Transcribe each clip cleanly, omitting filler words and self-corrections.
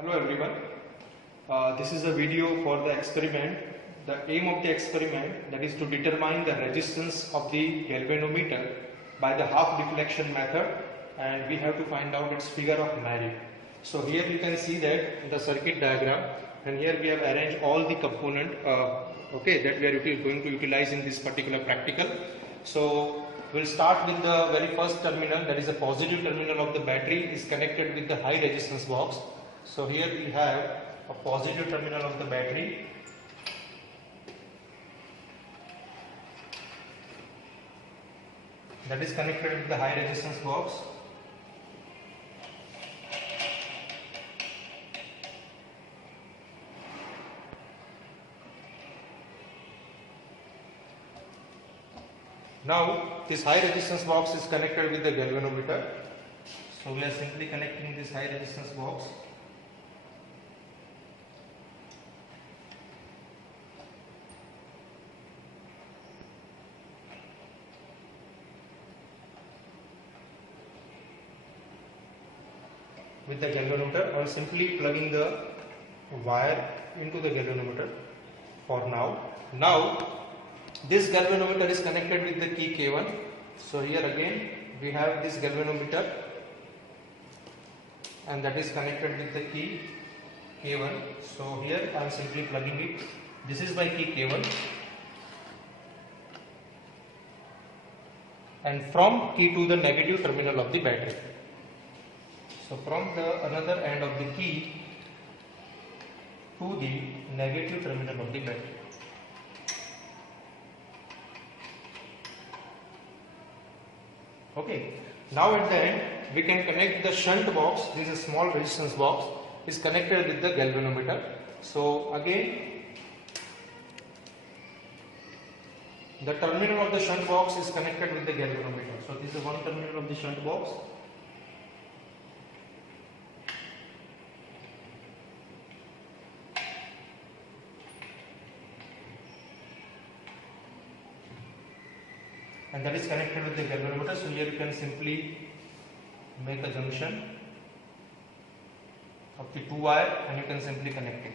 Hello everyone. This is a video for the experiment. The aim of the experiment, that is to determine the resistance of the galvanometer by the half deflection method, and we have to find out its figure of merit. So here you can see that in the circuit diagram, and here we have arranged all the component that we are going to utilize in this particular practical. So we'll start with the very first terminal, that is the positive terminal of the battery is connected with the high resistance box. So here we have a positive terminal of the battery that is connected with the high resistance box. Now this high resistance box is connected with the galvanometer. So we are simply connecting this high resistance box. With the galvanometer, or simply plugging the wire into the galvanometer for now. Now this galvanometer is connected with the key K1. So here again we have this galvanometer, and that is connected with the key K1. So here I am simply plugging it. This is my key K1, and from key to the negative terminal of the battery. So from the another end of the key to the negative terminal of the battery. Okay. Now at the end we can connect the shunt box. This is a small resistance box, is connected with the galvanometer. So again the terminal of the shunt box is connected with the galvanometer. So this is one terminal of the shunt box. And that is connected with the galvanometer. So here you can simply make a junction of the two wire, and you can simply connect it.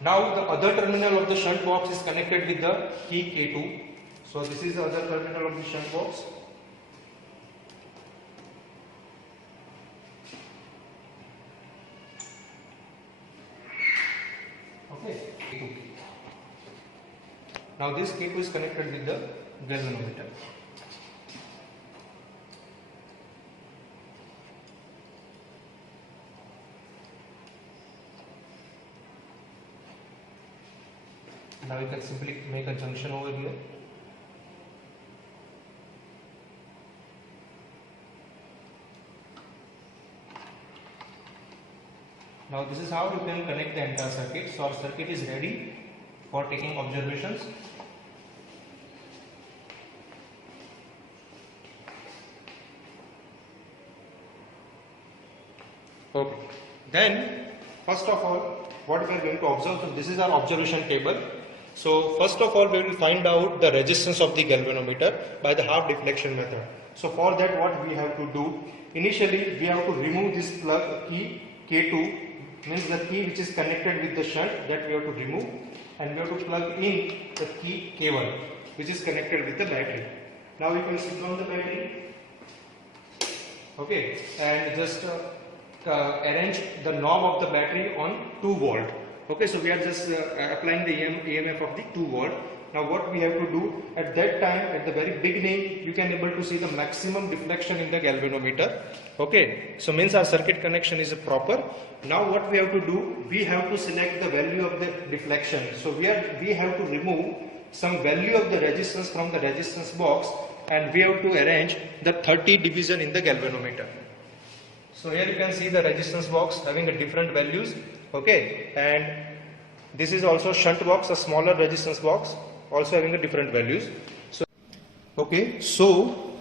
Now the other terminal of the shunt box is connected with the key K2. So this is the other terminal of the shunt box. Okay. K2. Now this K2 is connected with the galvanometer. Now you can simply make a junction over here. Now this is how you can connect the entire circuit. So our circuit is ready for taking observations. Okay. Then first of all, what we are going to observe, so this is our observation table. So first of all we will find out the resistance of the galvanometer by the half deflection method. So for that what we have to do, initially we have to remove this plug key K2, means the key which is connected with the shunt, that we have to remove, and we have to plug in the key K1 which is connected with the battery. Now we can switch on the battery, okay, and just arrange the knob of the battery on 2 volt. Okay, so we are just applying the EMF of the 2 volt. Now what we have to do at that time, at the very beginning, you can able to see the maximum deflection in the galvanometer. Okay, so means our circuit connection is proper. Now what we have to do, we have to select the value of the deflection. So we have to remove some value of the resistance from the resistance box, and we have to arrange the 30 division in the galvanometer. So here you can see the resistance box having a different values. Okay, and this is also shunt box, a smaller resistance box, also having a different values. So okay, so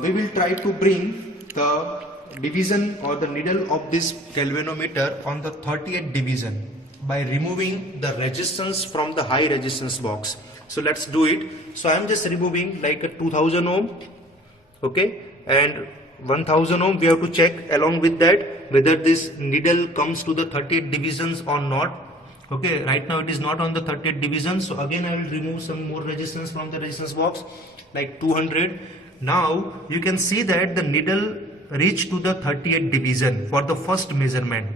we will try to bring the division or the needle of this galvanometer on the 38th division by removing the resistance from the high resistance box. So let's do it. So I am just removing like a 2000 ohm, okay, and 1000 ohm, we have to check along with that whether this needle comes to the 38 divisions or not. Okay, right now it is not on the 38 division, so again I will remove some more resistance from the resistance box, like 200. Now you can see that the needle reached to the 38 division for the first measurement,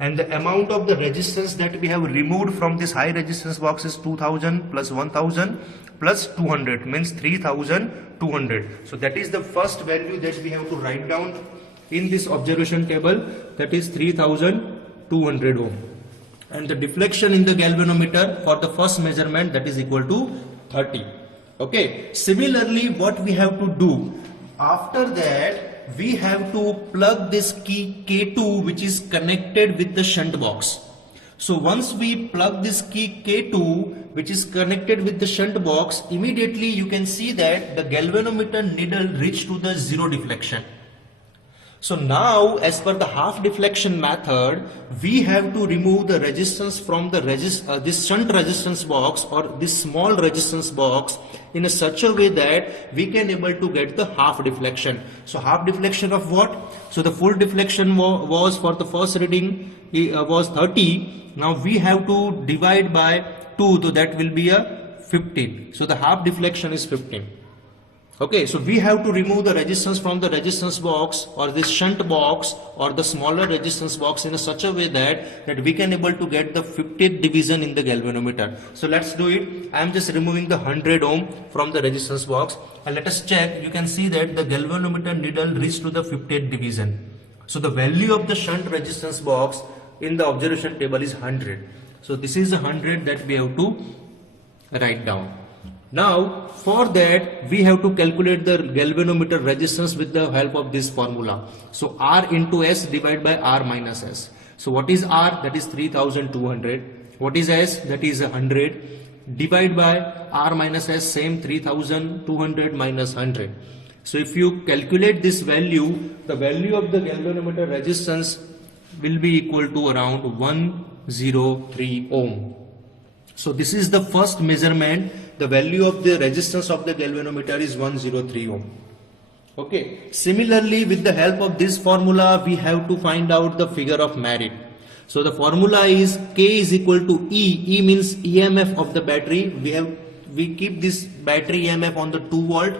and the amount of the resistance that we have removed from this high resistance box is 2000 plus 1000 plus 200, means 3200. So that is the first value that we have to write down in this observation table, that is 3200 ohm. And the deflection in the galvanometer for the first measurement, that is equal to 30. Okay, similarly what we have to do after that, we have to plug this key K2 which is connected with the shunt box. So once we plug this key K2 which is connected with the shunt box, immediately you can see that the galvanometer needle reached to the zero deflection. So now, as per the half deflection method, we have to remove the resistance from the this shunt resistance box or this small resistance box in a such a way that we can able to get the half deflection. So half deflection of what? So the full deflection was for the first reading was 30. Now we have to divide by 2, so that will be a 15. So the half deflection is 15. Okay, so we have to remove the resistance from the resistance box or this shunt box or the smaller resistance box in a such a way that we can able to get the 50th division in the galvanometer. So let's do it. I am just removing the 100 ohm from the resistance box, and let us check. You can see that the galvanometer needle reached to the 50th division. So the value of the shunt resistance box in the observation table is 100. So this is 100 that we have to write down. Now for that we have to calculate the galvanometer resistance with the help of this formula. So R into S divided by R minus S. So what is R? That is 3200. What is S? That is 100. Divide by R minus S, same 3200 minus 100. So if you calculate this value, the value of the galvanometer resistance will be equal to around 103 ohm. So this is the first measurement. The value of the resistance of the galvanometer is 103 ohm. Okay. Similarly, with the help of this formula, we have to find out the figure of merit. So the formula is K is equal to E. E means EMF of the battery. We keep this battery EMF on the 2 volt.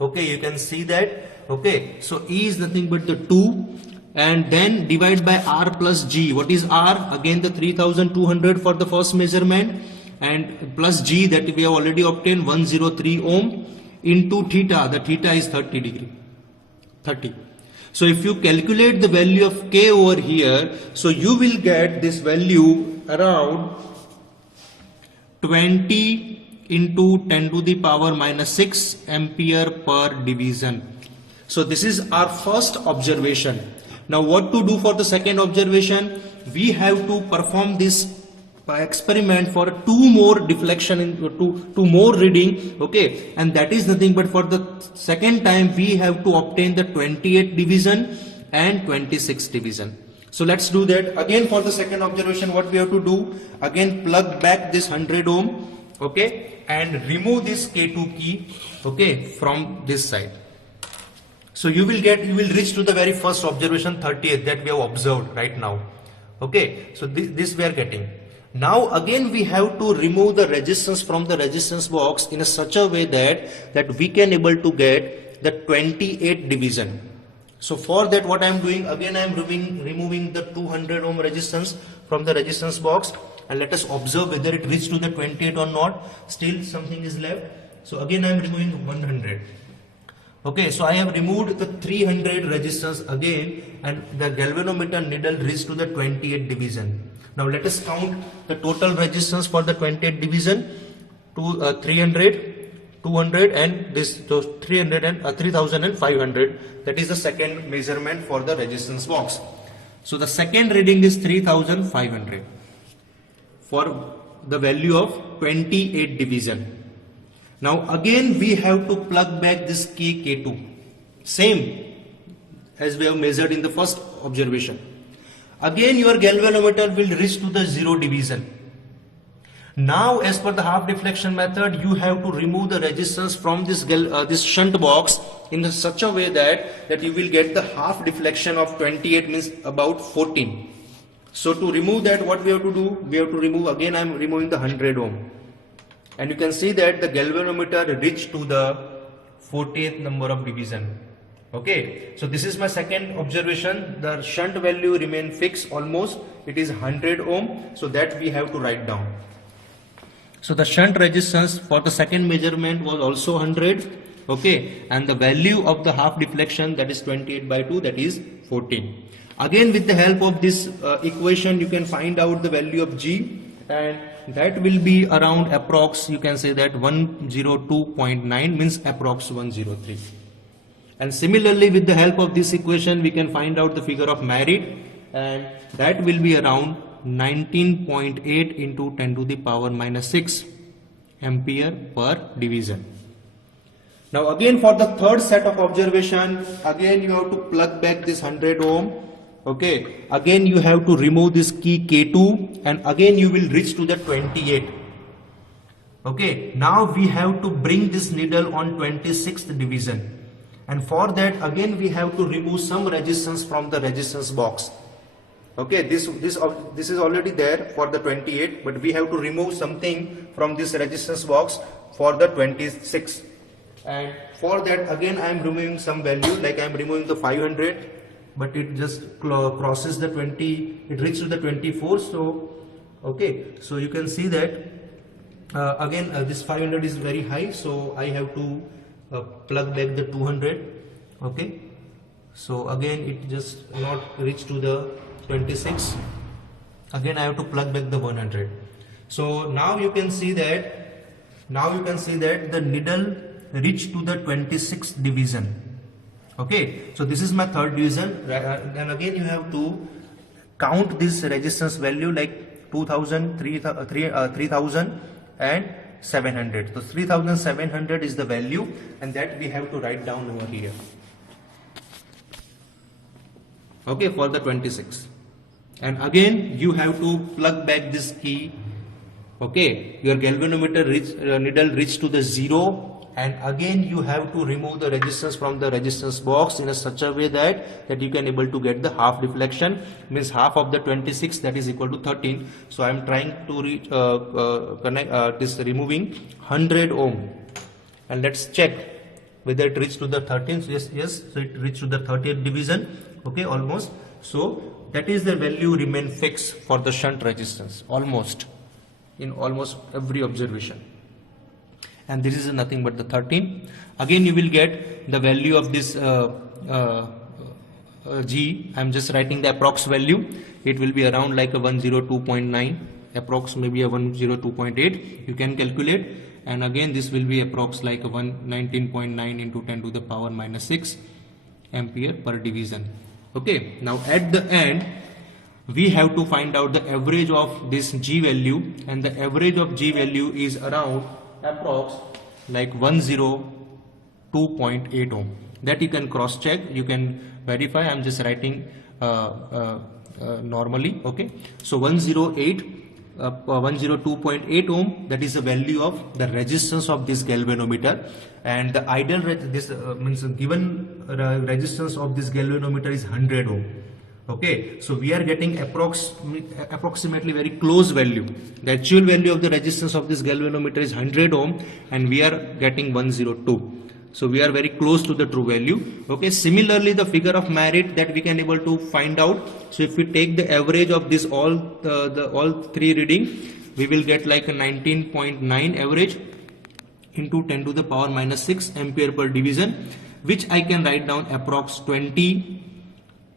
Okay, you can see that. Okay, so E is nothing but the 2. And then divide by R plus G. What is R? Again the 3200 for the first measurement, and plus G that we have already obtained, 103 ohm, into theta. The theta is 30 degree. 30. So if you calculate the value of K over here, so you will get this value around 20 into 10 to the power minus 6 ampere per division. So this is our first observation. Now what to do for the second observation? We have to perform this experiment for 2 more deflection in two more reading. Okay, and that is nothing but for the second time we have to obtain the 28th division and 26th division. So let's do that again. For the second observation, what we have to do, again plug back this 100 ohm, okay, and remove this K2 key, okay, from this side. So you will reach to the very first observation, 30th, that we have observed right now. Okay, so this we are getting. Now again we have to remove the resistance from the resistance box in such a way that we can able to get the 28th division. So for that, what I am doing, again I am removing the 200 ohm resistance from the resistance box, and let us observe whether it reached to the 28 or not. Still something is left. So again I am removing 100. Okay, so I have removed the 300 resistance again, and the galvanometer needle reached to the 28th division. Now let us count the total resistance for the 28th division. 300, 200, and this 300 and 3500. That is the second measurement for the resistance box. So the second reading is 3500 for the value of 28th division. Now again we have to plug back this key K2, same as we have measured in the first observation. Again your galvanometer will reach to the 0 division. Now, as per the half deflection method, you have to remove the resistance from this shunt box in such a way that you will get the half deflection of 28, means about 14. So to remove that, what we have to do? We have to remove, again I am removing the 100 ohm. And you can see that the galvanometer reached to the 40th number of division. Okay, so this is my second observation. The shunt value remain fixed almost. It is 100 ohm. So that we have to write down. So the shunt resistance for the second measurement was also 100. Okay, and the value of the half deflection, that is 28 by 2, that is 14. Again, with the help of this equation, you can find out the value of G, and that will be around approx, you can say that 102.9, means approx 103. And similarly, with the help of this equation, we can find out the figure of merit, and that will be around 19.8 into 10 to the power minus 6 ampere per division. Now again, for the third set of observation, again you have to plug back this 100 ohm. Okay, again you have to remove this key K2, and again you will reach to the 28. Okay, now we have to bring this needle on 26th division, and for that again we have to remove some resistance from the resistance box. Okay, this is already there for the 28, but we have to remove something from this resistance box for the 26. And for that again I am removing some value, like I am removing the 500, but it just crosses the 20, it reaches to the 24. So okay, so you can see that again this 500 is very high, so I have to plug back the 200. Okay, so again it just not reach to the 26. Again I have to plug back the 100. So now you can see that the needle reached to the 26th division. Okay, so this is my third division. Then again you have to count this resistance value, like 2000, 3000 and 700. So 3700 is the value, and that we have to write down over here. Okay, for the 26. And again you have to plug back this key. Okay, your galvanometer needle reached to the 0, and again you have to remove the resistance from the resistance box in such a way that you can able to get the half deflection, means half of the 26, that is equal to 13. So I am trying to connect this removing 100 ohm, and let's check whether it reached to the 13th. Yes, so it reached to the 30th division. Okay, almost. So that is the value remain fixed for the shunt resistance almost in almost every observation. And this is nothing but the 13. Again you will get the value of this G. I am just writing the approx value. It will be around like a 102.9, approx maybe a 102.8. You can calculate. And again this will be approx like a 19.9 into 10 to the power minus 6 ampere per division. Okay, now at the end we have to find out the average of this G value, and the average of G value is around approx like 102.8 ohm. That you can cross check, you can verify. I am just writing normally. Okay, so 102.8 ohm, that is the value of the resistance of this galvanometer, and the ideal means given resistance of this galvanometer is 100 ohm. Okay, so we are getting approximately very close value. The actual value of the resistance of this galvanometer is 100 ohm, and we are getting 102. So we are very close to the true value. Okay, similarly the figure of merit that we can able to find out. So if we take the average of this all three reading, we will get like a 19.9 average into 10 to the power minus 6 ampere per division, which I can write down approx 20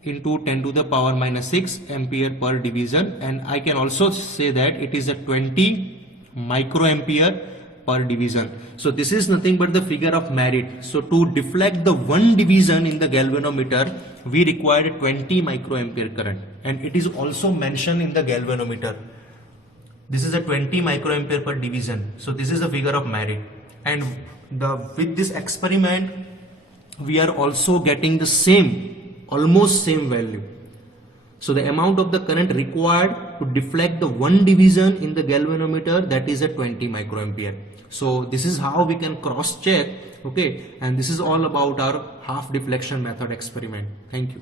into 10 to the power minus 6 ampere per division, and I can also say that it is a 20 microampere per division. So this is nothing but the figure of merit. So to deflect the one division in the galvanometer, we require 20 microampere current, and it is also mentioned in the galvanometer. This is a 20 microampere per division. So this is the figure of merit, and with this experiment we are also getting the same, almost same value. So the amount of the current required to deflect the one division in the galvanometer, that is a 20 microampere. So this is how we can cross check, okay, and this is all about our half deflection method experiment. Thank you.